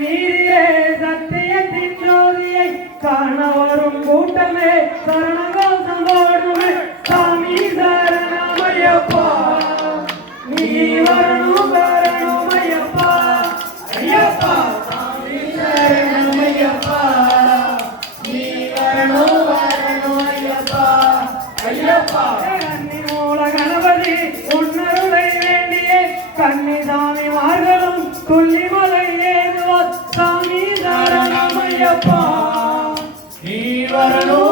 மீறியே சத்தியத்தின் ஜோதியை காண வரும் கூட்டமே சரணகோஷம் ஓடுமே சாமி சரணமையப்பா. நீ வரணும் சரணமையப்பா ஐயப்பா சாமி சரணமையப்பா. நீ கண்ணி சாமி மார்களும் துள்ளி ஐயப்பா நீ வரணும்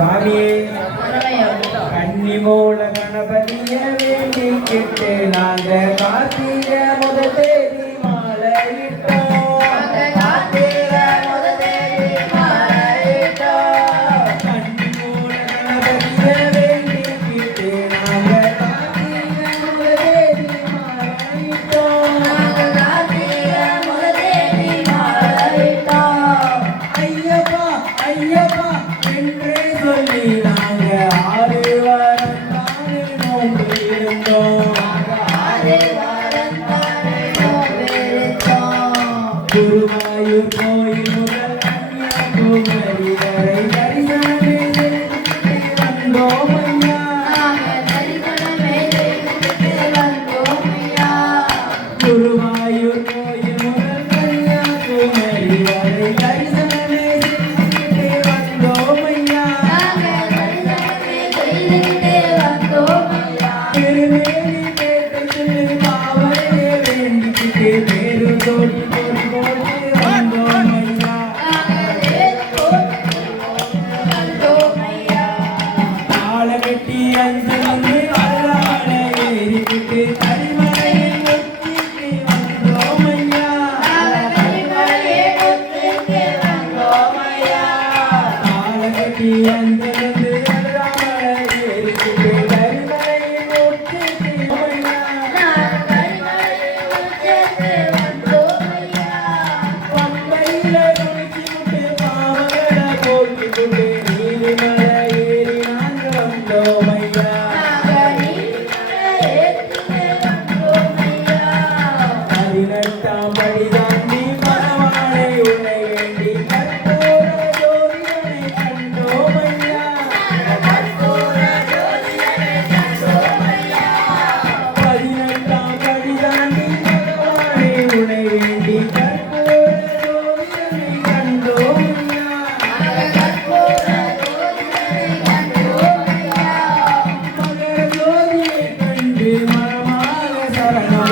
சாமியே கன்னிமூல கணபதிய வேண்டி கேட்டு நாங்க கார்த்திகை முதலே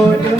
favor.